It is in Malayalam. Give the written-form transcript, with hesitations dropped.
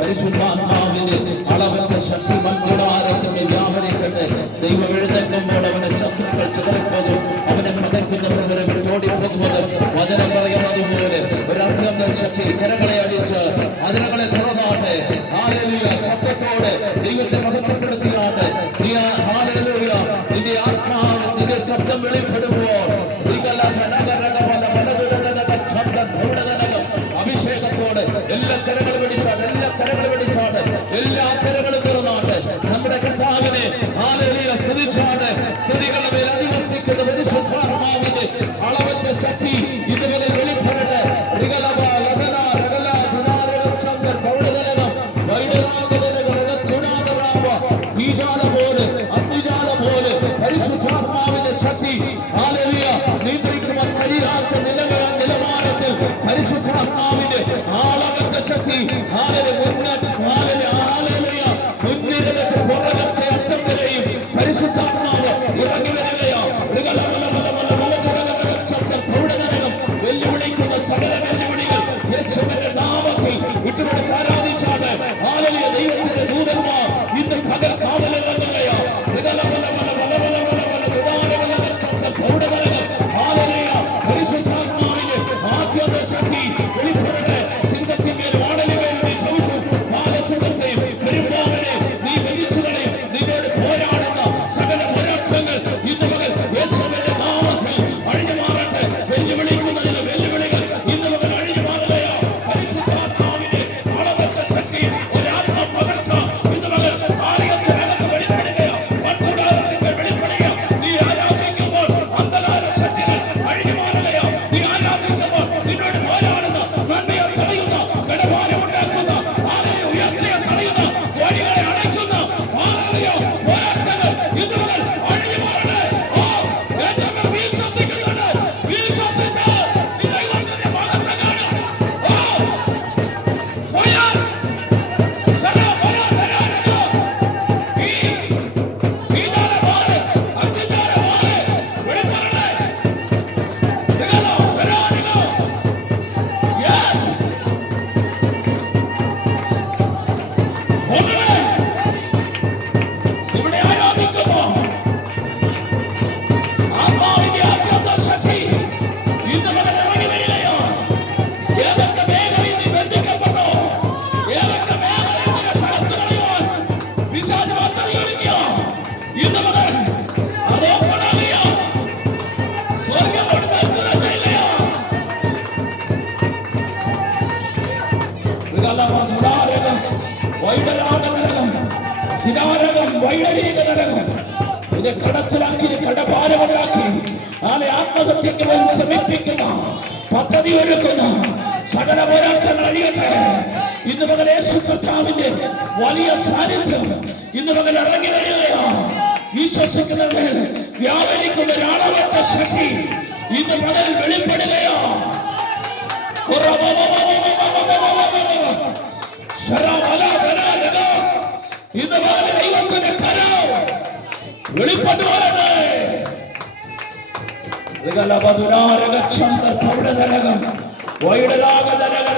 പരിശുദ്ധാത്മാവിന്റെ അളവറ്റ ശക്തി മൺകുടാരത്തിന്റെ വ്യാപരിക്കട്ടെ. ദൈവം എഴുന്നേൽക്കുമ്പോൾ അവന്റെ ശത്രുക്കൾ ചിതറിപ്പോകും, അവനെ മകർക്കുന്നവരെ ഓടിപ്പോകുന്നത് വചനം പറയുന്നതുപോലെ ഒരർത്ഥം ശക്തി കരങ്ങളെ അടിച്ച് അതിരകളെ തുറന്നാട്ടെ. ഹല്ലേലൂയ. ശബ്ദത്തോടെ ദൈവത്തെ മഹത്വപ്പെടുത്തിയാട്ടെ. നിന്റെ ആത്മാവ് നിന്റെ ശബ്ദം വെളിപ്പെടുമ്പോൾ അഭിഷേകത്തോടെ എല്ലാ കരകളും പിടിച്ചാട്ടെ, എല്ലാ കരകളും പിടിച്ചാട്ടെ, എല്ലാ കരകളും തുറന്നാട്ടെ. നമ്മുടെ കർത്താവിനെ ഹല്ലേലൂയ സ്തുതിച്ചാട്ടെ. സ്തുതികളുടെ മേൽ അധിവസിക്കുന്ന പരിശുദ്ധാത്മാവിന്റെ അളവറ്റ ശക്തി ഇതുവരെ വെളിപ്പെടട്ടെ. പരിശുദ്ധാത്മാവിന്റെ ശക്തി ഹല്ലേലൂയ നിയന്ത്രിക്കുവാൻ കഴിയാത്ത നിലവാരത്തിൽ പരിശുദ്ധാത്മാവിന്റെ ആളവറ്റ ശക്തി മുൻനിരത്തെ പുറകത്തെ അറ്റം വരെയും പരിശുദ്ധാത്മാവ് ഇറങ്ങി വരികയാ. വെല്ലുവിളിക്കുന്ന സകല വെല്ലുവിളികൾ യേശുവിന്റെ നാമത്തിൽ വിട്ടുകൊടുത്ത് ആരാധിച്ചാണ്. ഹല്ലേലൂയ. ദൈവത്തിന്റെ ദൂതന്മാർ ഇന്ന് പകൽ കാവലിറങ്ങുകയാ. പരിശുദ്ധാത്മാവിന്റെ ആദ്യത്തെ ശക്തി വെളിപ്പെടട്ടെ. സിംഹത്തിന്മേൽ വാടലിന്മേൽ നീ ചവിട്ടും, ബാലസിംഹത്തെ പെരുമ്പാമ്പിനെ നീ വലിച്ചു കളയും. നിന്നോട് പോരാടുന്ന സകല പോരാട്ടങ്ങൾ ഇന്ന് മകൻ യേശുവിന്റെ നാമത്തിൽ അഴിഞ്ഞു മാറട്ടെ. വെല്ലുവിളിക്കുന്നതിന് വെല്ലുവിളികൾ ഇന്ന് മകൻ അഴിഞ്ഞു മാറുകയാ. പരിശുദ്ധാത്മാവിന്റെ അളവറ്റ ശക്തി ഒരാത്മ പകർച്ച ഇന്ന് മകൻ ആലയത്തിനകത്ത് വെളിപ്പെടുകയാ. മൺകൂടാരത്തിൽ വെളിപ്പെടുകയാ. നീ ആരാധിക്കുമ്പോൾ അന്ധകാര ശക്തികൾ അഴിഞ്ഞു മാറുകയാ. നീ ആരാധിക്കുമ്പോൾ നിന്നോട് പോരാടുന്ന നന്മയെ തടയുന്ന കടഭാരമുണ്ടാക്കുന്ന ഉയർച്ചയെ തടയുന്ന വഴികളെ അടയ്ക്കുന്ന പോരാട്ടങ്ങൾ ഇന്ന് മകൻ അഴിഞ്ഞു മാറട്ടെ. വിശ്വസിക്കുന്നുണ്ട്. വിശ്വസിച്ച് ദൈവത്തിന്റെ മഹത്വം കാണുക. ഇവിടെ ആരാധിക്കുമ്പോ ആത്മാവിന്റെ ആദ്യത്തെ ശക്തി ഇന്ന് മകൻ ഇറങ്ങി വരികയോ. ഏതൊക്കെ മേഖലയിൽ നീ ബന്ധിക്കപ്പെട്ടോ, ഏതൊക്കെ മേഖലയിൽ നിന്നെ തകർത്തു കളയുവാൻ പിശാച് പദ്ധതി ഒരുക്കിയോ, ഇന്ന് മകൻ അതോപ്പണാകിയോ. സ്വർഗ്ഗത്തോട് തൽപരതയില്ലയോ. ഇത് കടച്ചിലാക്കി കടഭാരമുണ്ടാക്കി ആത്മഹത്യക്ക് പോലും ശ്രമിപ്പിക്കുന്ന പദ്ധതി ഒരുക്കുന്ന സകല പോരാട്ടങ്ങൾ അഴിയട്ടെ. ഇന്ന് മകൻ യേശു കർത്താവിന്റെ വലിയ സാന്നിധ്യം ഇന്ന് മകൻ ഇറങ്ങി വരികയോ. വിശ്വസിക്കുന്നവർ വ്യാപരിക്കുന്ന ഒരാളവറ്റ ശക്തി ഇന്ന് മകൻ വെളിപ്പെടുകയോ. ഇന്ന് മകൻ ദൈവത്തിന്റെ കരം വെളിപ്പെട്ടു വരട്ടെ.